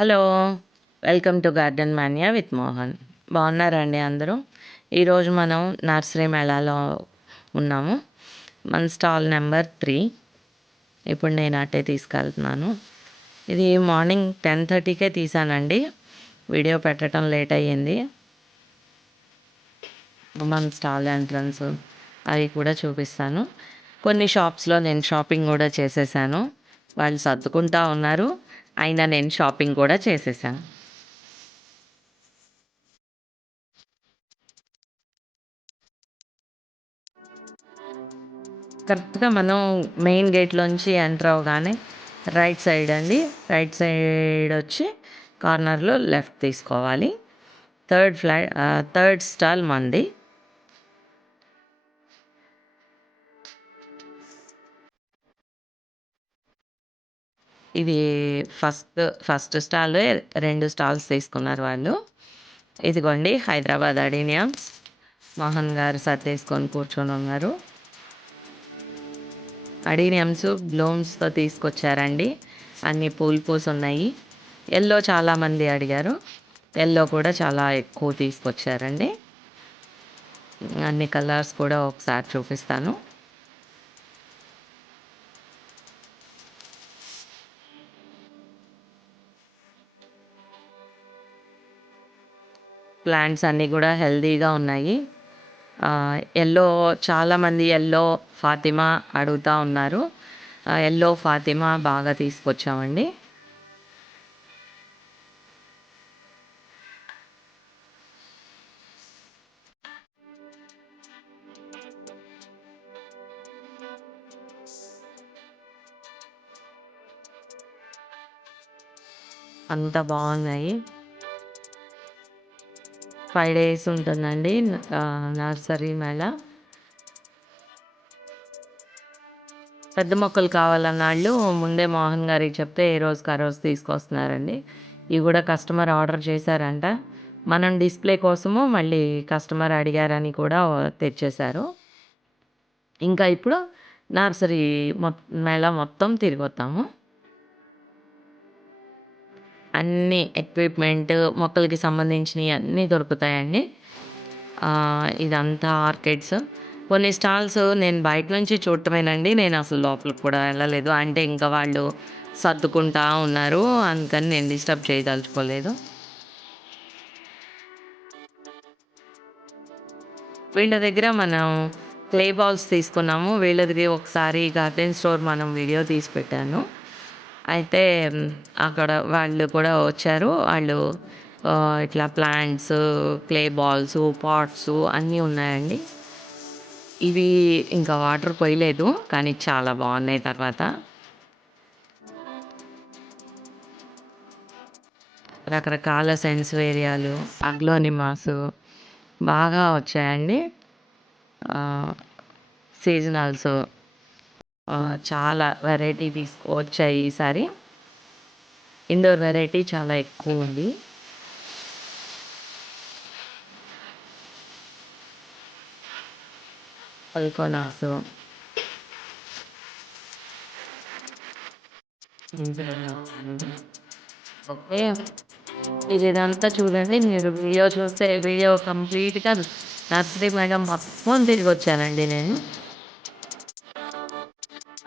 Hello! Welcome to garden mania with Mohan. బాగున్నారండి అందరూ? ఈరోజు మనం నర్సరీ మేళాలో ఉన్నాము. మన స్టాల్ నెంబర్ 3. ఇప్పుడు నేను అటే తీసుకెళ్తున్నాను. ఇది మార్నింగ్ 10:30కే తీసానండి. వీడియో పెట్టడం లేట్ అయ్యింది. మన స్టాల్ ఎంట్రన్స్ అవి కూడా చూపిస్తాను. కొన్ని షాప్స్లో నేను షాపింగ్ కూడా చేసేసాను. వాళ్ళు సర్దుకుంటా ఉన్నారు. అయినా నేను షాపింగ్ కూడా చేసేసాను. కరెక్ట్గా మనం మెయిన్ గేట్లోంచి ఎంటర్ అవ్వగానే రైట్ సైడ్ అండి. రైట్ సైడ్ వచ్చి కార్నర్లో లెఫ్ట్ తీసుకోవాలి. థర్డ్ స్టాల్ మంది. ఇది ఫస్ట్ స్టాల్ 2 స్టాల్స్ తీసుకున్నారు వాళ్ళు. ఇదిగోండి హైదరాబాద్ అడీనియమ్స్. మోహన్ గారు సర్దేసుకొని కూర్చొని ఉన్నారు. అడీనియమ్స్ బ్లూమ్స్తో తీసుకొచ్చారండి. అన్ని పూలు పూసున్నాయి. ఎల్లో చాలామంది అడిగారు. ఎల్లో కూడా చాలా ఎక్కువ తీసుకొచ్చారండి. అన్ని కలర్స్ కూడా ఒకసారి చూపిస్తాను. ప్లాంట్స్ అన్నీ కూడా హెల్తీగా ఉన్నాయి. ఎల్లో చాలామంది ఎల్లో ఫాతిమా అడుగుతూ ఉన్నారు. ఎల్లో ఫాతిమా బాగా తీసుకొచ్చామండి. అంత బాగున్నాయి. 5 days ఉంటుందండి నర్సరీ మేళ. పెద్ద మొక్కలు కావాలన్న వాళ్ళు ముందే మోహన్ గారికి చెప్తే ఏ రోజుకి ఆ రోజు తీసుకొస్తున్నారండి. ఇవి కూడా కస్టమర్ ఆర్డర్ చేశారంట. మనం డిస్ప్లే కోసము మళ్ళీ కస్టమర్ అడిగారని కూడా తెచ్చేశారు. ఇంకా ఇప్పుడు నర్సరీ మేళ మొత్తం తిరిగొద్దాము. అన్ని ఎక్విప్మెంట్ మొక్కలకి సంబంధించినవి అన్నీ దొరుకుతాయండి. ఇదంతా ఆర్కిడ్స్. కొన్ని స్టాల్స్ నేను బయట నుంచి చూడటమేనండి. నేను అసలు లోపలికి కూడా వెళ్ళలేదు. అంటే ఇంకా వాళ్ళు సర్దుకుంటా ఉన్నారు. అందుకని నేను డిస్టర్బ్ చేయదలుచుకోలేదు. వీళ్ళ దగ్గర మనం క్లే బాల్స్ తీసుకున్నాము. వీళ్ళది ఒకసారి గార్డెన్ స్టోర్ మనం వీడియో తీసి పెట్టాను. అయితే అక్కడ వాళ్ళు కూడా వచ్చారు. వాళ్ళు ఇట్లా ప్లాంట్స్, క్లే బాల్స్, పాట్స్ అన్నీ ఉన్నాయండి. ఇవి ఇంకా వాటర్ పోయలేదు కానీ చాలా బాగున్నాయి. తర్వాత రకరకాల సెన్స్వేరియాలు, అగ్లోనిమాసు బాగా వచ్చాయండి. సీజనల్స్ చాలా వెరైటీ వచ్చాయి ఈసారి. ఇండోర్ వెరైటీ చాలా ఎక్కువ ఉంది. పల్కోనాసు, ఓకే. మీరు ఇదంతా చూడండి. మీరు వీడియో చూస్తే వీడియో కంప్లీట్గా నర్సరీ మేడం మొత్తం తిరిగి వచ్చానండి నేను.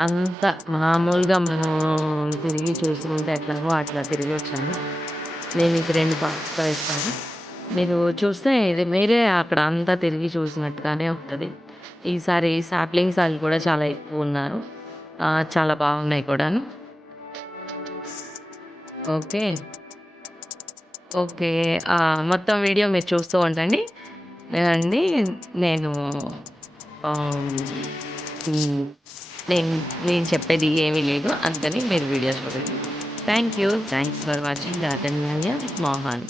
అంత మామూలుగా మనం తిరిగి చూసుకుంటే ఎట్లాగో అట్లా తిరిగి వచ్చాను. నేను మీకు 2 పార్ట్స్‌గా ఇస్తాను. మీరు చూస్తే ఇది మీరే అక్కడ అంతా తిరిగి చూసినట్టుగానే ఉంటుంది. ఈసారి సాప్లింగ్స్ అవి కూడా చాలా ఎక్కువ ఉన్నారు. చాలా బాగున్నాయి కూడాను. ఓకే. ఓకే. మొత్తం వీడియో మీరు చూస్తూ ఉండండి. అండి నేను ఆహ్, హ్మ్. నేను నేను చెప్పేది ఏమీ లేదు. అందుకని మీరు వీడియో చూడండి. Thank you. Thanks for watching garden mania with Mohan.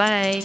Bye.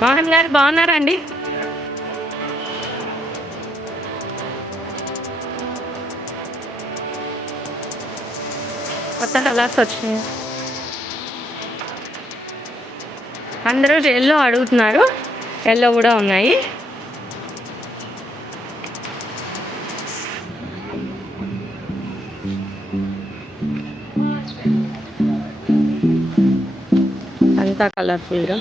Mohan garu బాగున్నారా అండి? కొత్త కలర్స్ వచ్చినాయి. అందరూ ఎల్లో అడుగుతున్నారు. ఎల్లో కూడా ఉన్నాయి. అంతా కలర్ఫుల్గా